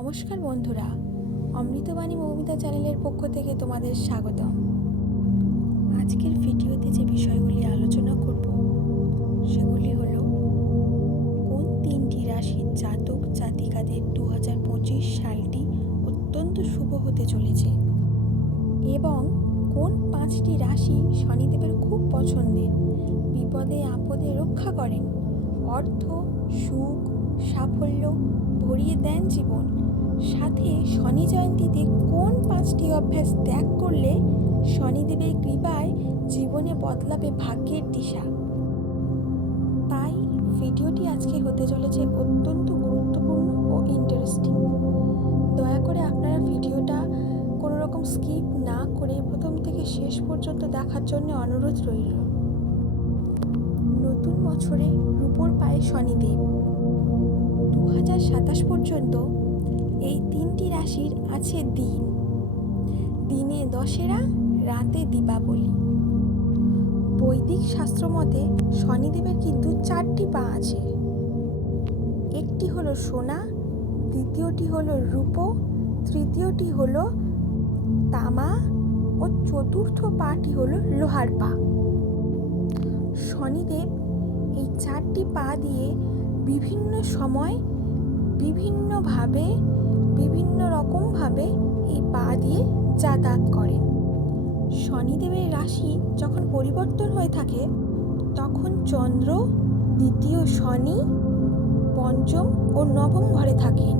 নমস্কার বন্ধুরা, অমৃতবাণী মৌমিতা চ্যানেলের পক্ষ থেকে তোমাদের স্বাগতম। আজকের ভিডিওতে যে বিষয়গুলি আলোচনা করব, সেগুলি হল, কোন তিনটি রাশির জাতক জাতিকাদের দু হাজার পঁচিশ সালটি অত্যন্ত শুভ হতে চলেছে? এবং কোন পাঁচটি রাশি শনিদেবের খুব পছন্দের, বিপদে আপদে রক্ষা করেন, অর্থ, সুখ, সাফল্য ভরিয়ে দেন জীবন সাথে শনি জয়ন্তীতে কোন পাঁচটি অভ্যাস ত্যাগ করলে শনিদেবের কৃপায় জীবনে বদলাবে ভাগ্যের দিশা? তাই ভিডিওটি আজকে হতে চলেছে অত্যন্ত গুরুত্বপূর্ণ ও ইন্টারেস্টিং দয়া করে আপনারা ভিডিওটা কোনো রকম স্কিপ না করে প্রথম থেকে শেষ পর্যন্ত দেখার জন্য অনুরোধ রইল। নতুন বছরে রূপোর পায়ে শনিদেব। দু হাজার সাতাশ পর্যন্ত এই তিনটি রাশির আছে দিন। দিনে দশেরা, রাতে দীপাবলি। বৈদিক শাস্ত্র মতে শনিদেবের কিন্তু চারটি পা আছে। একটি হলো সোনা, দ্বিতীয়টি হলো রূপো, তৃতীয়টি হলো তামা ও চতুর্থ পাটি হলো লোহার পা। শনিদেব এই চারটি পা দিয়ে বিভিন্ন সময় বিভিন্নভাবে বিভিন্ন রকমভাবে এই পা দিয়ে যাতায়াত করেন। শনিদেবের রাশি যখন পরিবর্তন হয়ে থাকে, তখন চন্দ্র, দ্বিতীয় শনি, পঞ্চম ও নবম ঘরে থাকেন।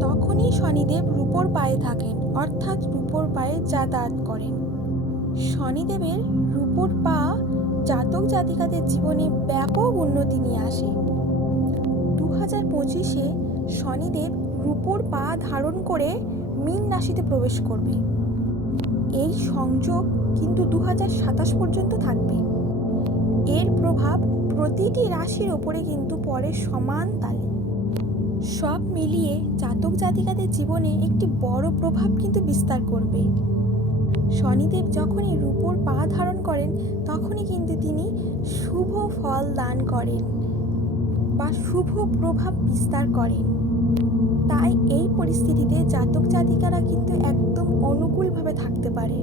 তখনই শনিদেব রূপোর পায়ে থাকেন, অর্থাৎ রূপোর পায়ে যাতায়াত করেন। শনিদেবের রূপোর পা জাতক জাতিকাদের জীবনে ব্যাপক উন্নতি নিয়ে আসে। দু হাজার পঁচিশে শনিদেব রূপোর পা ধারণ করে মীন রাশিতে প্রবেশ করবে। এই সংযোগ কিন্তু দু সাতাশ পর্যন্ত থাকবে। এর প্রভাব প্রতিটি রাশির ওপরে কিন্তু পরে সমান তালে। সব মিলিয়ে জাতক জাতিকাদের জীবনে একটি বড় প্রভাব কিন্তু বিস্তার করবে। শনিদেব যখনই রূপোর পা ধারণ করেন, তখনই কিন্তু তিনি শুভ ফল দান করেন বা শুভ প্রভাব বিস্তার করেন। তাই এই পরিস্থিতিতে জাতক জাতিকারা কিন্তু একদম অনুকূলভাবে থাকতে পারে।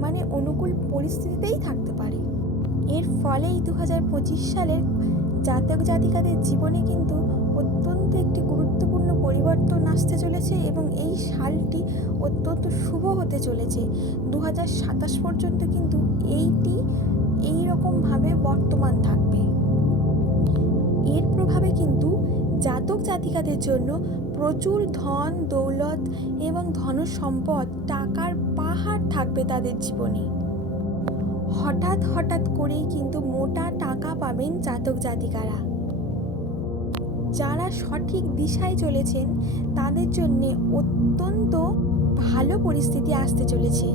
মানে অনুকূল পরিস্থিতিতেই থাকতে পারে। এর ফলেই দু হাজার পঁচিশ সালের জাতক জাতিকাদের জীবনে কিন্তু অত্যন্ত একটি গুরুত্বপূর্ণ পরিবর্তন আসতে চলেছে এবং এই সালটি অত্যন্ত শুভ হতে চলেছে। দু হাজার সাতাশ পর্যন্ত কিন্তু এইটি এই রকমভাবে বর্তমান থাকবে। এর প্রভাবে কিন্তু জাতক জাতিকাদের জন্য প্রচুর ধন, দৌলত এবং ধন সম্পদ টাকার পাহাড় থাকবে তাদের জীবনে। হঠাৎ হঠাৎ করেই কিন্তু মোটা টাকা পাবেন জাতক জাতিকারা। যারা সঠিক দিশায় চলেছেন, তাদের জন্য অত্যন্ত ভালো পরিস্থিতি আসতে চলেছে।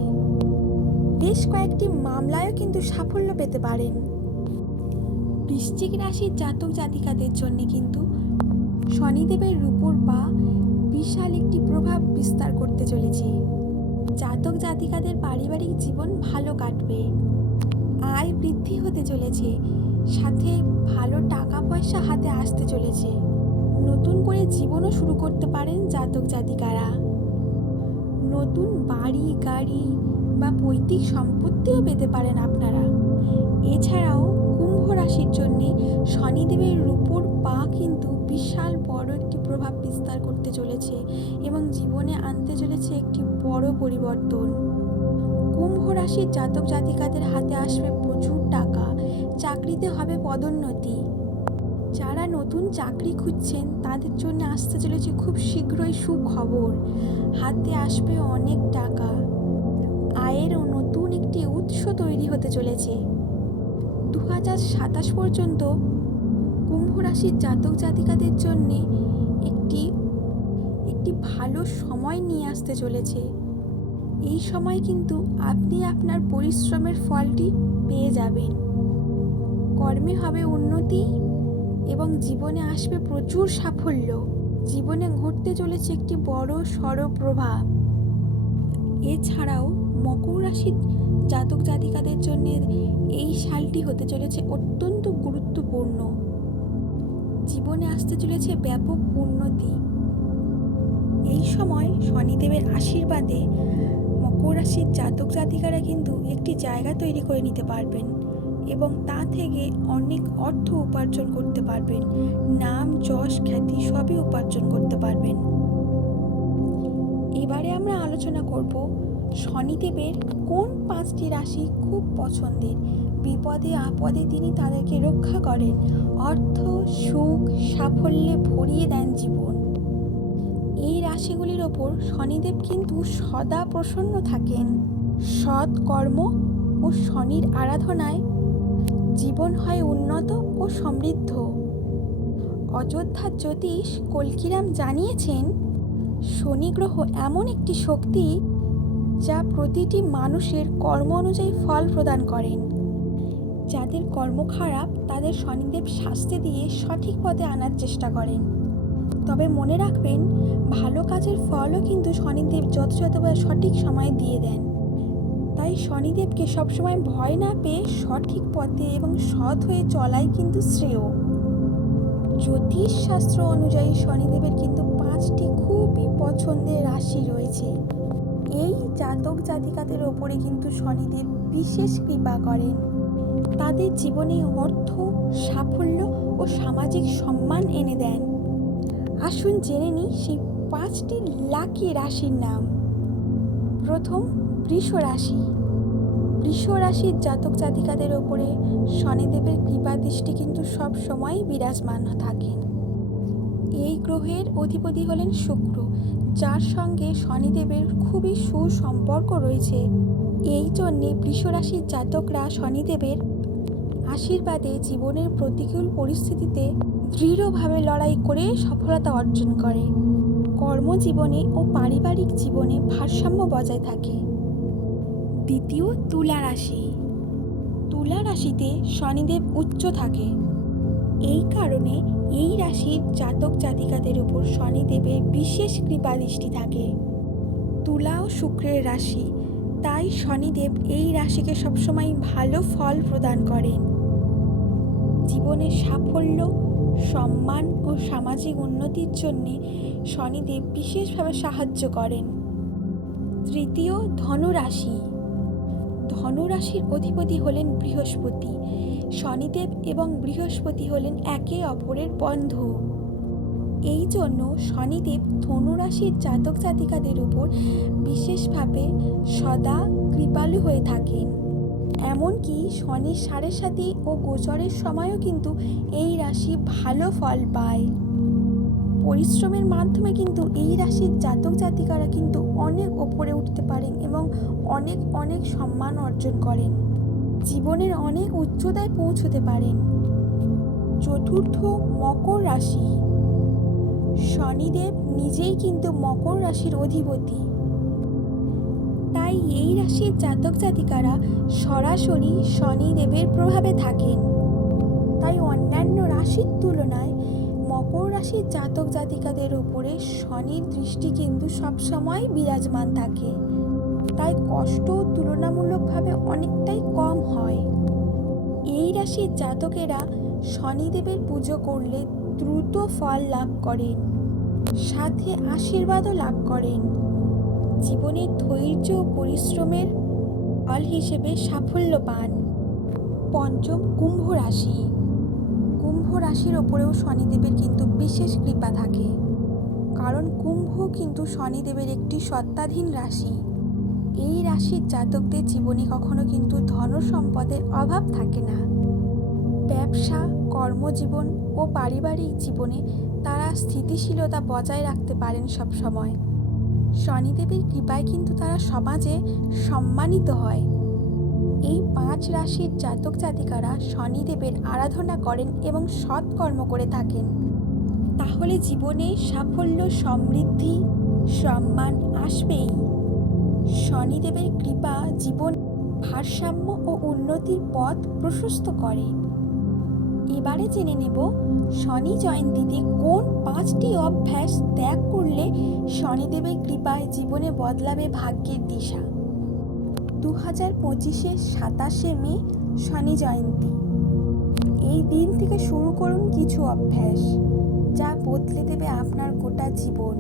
বেশ কয়েকটি মামলায়ও কিন্তু সাফল্য পেতে পারেন। বৃশ্চিক রাশির জাতক জাতিকাদের জন্য কিন্তু শনিদেবের রূপর বা বিশাল একটি প্রভাব বিস্তার করতে চলেছে। জাতক জাতিকাদের পারিবারিক জীবন ভালো কাটবে। আয় বৃদ্ধি হতে চলেছে, সাথে ভালো টাকা পয়সা হাতে আসতে চলেছে। নতুন করে জীবনও শুরু করতে পারেন জাতক জাতিকারা। নতুন বাড়ি, গাড়ি বা পৈতৃক সম্পত্তিও পেতে পারেন আপনারা। এছাড়াও কুম্ভ রাশির জন্যে শনিদেবের রূপোর পা কিন্তু বিশাল বড় একটি প্রভাব বিস্তার করতে চলেছে এবং জীবনে আনতে চলেছে একটি বড় পরিবর্তন। কুম্ভ রাশির জাতক জাতিকাদের হাতে আসবে প্রচুর টাকা, চাকরিতে হবে পদোন্নতি। যারা নতুন চাকরি খুঁজছেন, তাদের জন্য আসতে চলেছে খুব শীঘ্রই সুখবর, হাতে আসবে অনেক টাকা। আয়েরও নতুন একটি উৎস তৈরি হতে চলেছে। দু হাজার সাতাশ পর্যন্ত কুম্ভ রাশির জাতক জাতিকাদের জন্যে একটি একটি ভালো সময় নিয়ে আসতে চলেছে। এই সময় কিন্তু আপনি আপনার পরিশ্রমের ফলটি পেয়ে যাবেন। কর্মে হবে উন্নতি এবং জীবনে আসবে প্রচুর সাফল্য। জীবনে ঘটতে চলেছে একটি বড় সড় প্রভাব। এছাড়াও মকর রাশির জাতক জাতিকাদের জন্য এই সালটি হতে চলেছে অত্যন্ত গুরুত্বপূর্ণ। জীবনে আসতে চলেছে ব্যাপক উন্নতি। এই সময় শনিদেবের আশীর্বাদে মকর রাশির জাতক জাতিকারা কিন্তু একটি জায়গা তৈরি করে নিতে পারবেন এবং তা থেকে অনেক অর্থ উপার্জন করতে পারবেন। নাম, যশ, খ্যাতি সবই উপার্জন করতে পারবেন। এবারে আমরা আলোচনা করব শনিদেবের কোন পাঁচটি রাশি খুব পছন্দের? বিপদে আপদে তিনি তাদেরকে রক্ষা করেন। অর্থ, সুখ, সাফল্যে ভরিয়ে দেন জীবন। এই রাশিগুলির ওপর শনিদেব কিন্তু সদা প্রসন্ন থাকেন। সৎ কর্ম ও শনির আরাধনায় জীবন হয় উন্নত ও সমৃদ্ধ। অযোধ্যার জ্যোতিষ কলকিরাম জানিয়েছেন, শনি গ্রহ এমন একটি শক্তি যা প্রতিটি মানুষের কর্ম অনুযায়ী ফল প্রদান করেন। যাদের কর্ম খারাপ, তাদের শনিদেব শাস্তি দিয়ে সঠিক পথে আনার চেষ্টা করেন। তবে মনে রাখবেন, ভালো কাজের ফলও কিন্তু শনিদেব যথাযথভাবে সঠিক সময়ে দিয়ে দেন। তাই শনিদেবকে সবসময় ভয় না পেয়ে সঠিক পথে এবং সৎ হয়ে চলাই কিন্তু শ্রেয়। জ্যোতিষ শাস্ত্র অনুযায়ী শনিদেবের কিন্তু পাঁচটি খুবই পছন্দের রাশি রয়েছে। এই জাতক জাতিকাদের ওপরে কিন্তু শনিদেব বিশেষ কৃপা করেন। তাদের জীবনে অর্থ, সাফল্য ও সামাজিক সম্মান এনে দেন। আসুন জেনে নিই সেই পাঁচটি লাকি রাশির নাম। প্রথম, বৃষ রাশি। বৃষ রাশির জাতক জাতিকাদের ওপরে শনিদেবের কৃপা দৃষ্টি কিন্তু সব সময় বিরাজমান থাকেন। এই গ্রহের অধিপতি হলেন শুক্র, যার সঙ্গে শনিদেবের খুবই সুসম্পর্ক রয়েছে। এই জন্যে বৃষ রাশির জাতকরা শনিদেবের আশীর্বাদে জীবনের প্রতিকূল পরিস্থিতিতে দৃঢ়ভাবে লড়াই করে সফলতা অর্জন করে। কর্মজীবনে ও পারিবারিক জীবনে ভারসাম্য বজায় থাকে। দ্বিতীয় তুলা রাশি। তুলা রাশিতে শনিদেব উচ্চ থাকে। এই কারণে এই রাশির জাতক জাতিকাদের উপর শনিদেবের বিশেষ কৃপা দৃষ্টি থাকে। তুলা ও শুক্রের রাশি, তাই শনিদেব এই রাশিকে সবসময় ভালো ফল প্রদান করেন। জীবনে সাফল্য, সম্মান ও সামাজিক উন্নতির জন্য শনিদেব বিশেষভাবে সাহায্য করেন। তৃতীয় ধনুরাশি ধনুরাশির অধিপতি হলেন বৃহস্পতি। শনিদেব এবং বৃহস্পতি হলেন একে অপরের বন্ধু। এই জন্য শনিদেব ধনুরাশির জাতক জাতিকাদের উপর বিশেষভাবে সদা কৃপালু হয়ে থাকেন। এমনকি শনির সাড়ে সাথী ও গোচরের সময়ও কিন্তু এই রাশি ভালো ফল পায়। পরিশ্রমের মাধ্যমে কিন্তু এই রাশির জাতক জাতিকারা কিন্তু অনেক ওপরে উঠতে পারেন এবং অনেক অনেক সম্মান অর্জন করেন। জীবনের অনেক উচ্চতায় পৌঁছতে পারেন। চতুর্থ মকর রাশি। শনিদেব নিজেই কিন্তু মকর রাশির অধিপতি। তাই এই রাশির জাতক জাতিকারা সরাসরি শনিদেবের প্রভাবে থাকেন। তাই অন্যান্য রাশির তুলনায় মকর রাশির জাতক জাতিকাদের উপরে শনির দৃষ্টি কিন্তু সবসময় বিরাজমান থাকে। তাই কষ্ট তুলনামূলকভাবে অনেকটাই কম হয়। এই রাশির জাতকেরা শনিদেবের পুজো করলে দ্রুত ফল লাভ করেন, সাথে আশীর্বাদও লাভ করেন। জীবনের ধৈর্য ও পরিশ্রমের ফল হিসেবে সাফল্য পান। পঞ্চম কুম্ভ রাশি। কুম্ভ রাশির ওপরেও শনিদেবের কিন্তু বিশেষ কৃপা থাকে। কারণ কুম্ভ কিন্তু শনিদেবের একটি সত্তাধীন রাশি। এই রাশির জাতকদের জীবনে কখনো কিন্তু ধন সম্পদের অভাব থাকে না। ব্যবসা, কর্মজীবন ও পারিবারিক জীবনে তারা স্থিতিশীলতা বজায় রাখতে পারেন সব সময় শনিদেবের কৃপায় কিন্তু তারা সমাজে সম্মানিত হয়। এই পাঁচ রাশির জাতক জাতিকারা শনিদেবের আরাধনা করেন এবং সৎকর্ম করে থাকেন। তাহলে জীবনে সাফল্য, সমৃদ্ধি, সম্মান আসবেই। শনিদেবের কৃপা জীবন ভারসাম্য ও উন্নতির পথ প্রশস্ত করে। এবারে জেনে নেব শনি জয়ন্তীতে কোন পাঁচটি অভ্যাস ত্যাগ করলে শনিদেবের কৃপায় জীবনে বদলাবে ভাগ্যের দিশা। দু হাজার পঁচিশে সাতাশে মে, শনি জয়ন্তী। এই দিন থেকে শুরু করুন কিছু অভ্যাস, যা বদলে দেবে আপনার গোটা জীবন।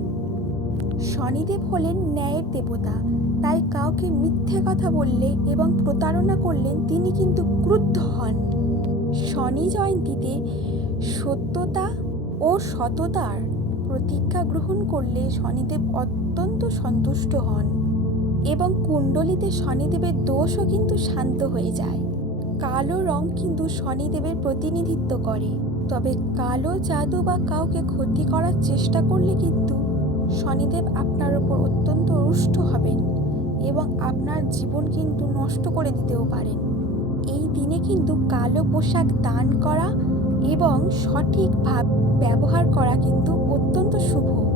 শনিদেব হলেন ন্যায়ের দেবতা, তাই কাউকে মিথ্যে কথা বললে এবং প্রতারণা করলেন তিনি কিন্তু ক্রুদ্ধ হন। শনি জয়ন্তীতে সত্যতা ও সততার প্রতিজ্ঞা গ্রহণ করলে শনিদেব অত্যন্ত সন্তুষ্ট হন। এবং কুণ্ডলিতে শনিদেবের দোষও কিন্তু শান্ত হয়ে যায়। কালো রং কিন্তু শনিদেবের প্রতিনিধিত্ব করে। তবে কালো জাদু বা কাউকে ক্ষতি করার চেষ্টা করলে কিন্তু শনিদেব আপনার ওপর অত্যন্ত রুষ্ট হবেন এবং আপনার জীবন কিন্তু নষ্ট করে দিতেও পারেন। এই দিনে কিন্তু কালো পোশাক দান করা এবং সঠিকভাবে ব্যবহার করা কিন্তু অত্যন্ত শুভ।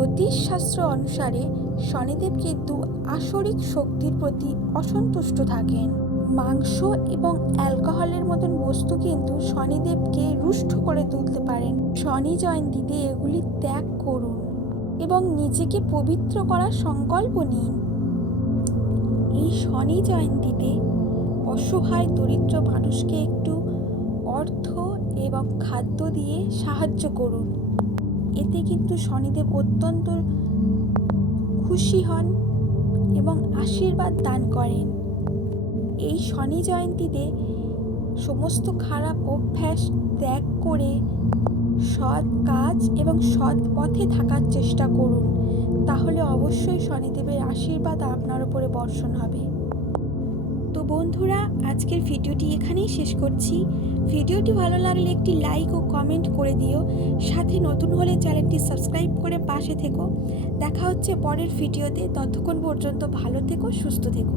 জ্যোতিষশাস্ত্র অনুসারে শনিদেব কিন্তু আসরিক শক্তির প্রতি অসন্তুষ্ট থাকেন। মাংস এবং অ্যালকোহলের মতন বস্তু কিন্তু শনিদেবকে রুষ্ট করে তুলতে পারেন। শনি জয়ন্তীতে এগুলি ত্যাগ করুন এবং নিজেকে পবিত্র করার সংকল্প নিন। এই শনি জয়ন্তীতে অসহায় দরিদ্র মানুষকে একটু অর্থ এবং খাদ্য দিয়ে সাহায্য করুন। এতে কিন্তু শনিদেব অত্যন্ত খুশি হন এবং আশীর্বাদ দান করেন। এই শনি জয়ন্তীতে সমস্ত খারাপ অভ্যাস ত্যাগ করে সৎ কাজ এবং সৎ পথে থাকার চেষ্টা করুন, তাহলে অবশ্যই শনিদেবের আশীর্বাদ আপনার উপরে বর্ষণ হবে। তো বন্ধুরা, আজকের ভিডিওটি এখানেই শেষ করছি। ভিডিওটি ভালো লাগলে একটি লাইক ও কমেন্ট করে দিও। সাথে নতুন হলে চ্যানেলটি সাবস্ক্রাইব করে পাশে থেকো। দেখা হচ্ছে পরের ভিডিওতে। ততক্ষণ পর্যন্ত ভালো থেকো, সুস্থ থেকো।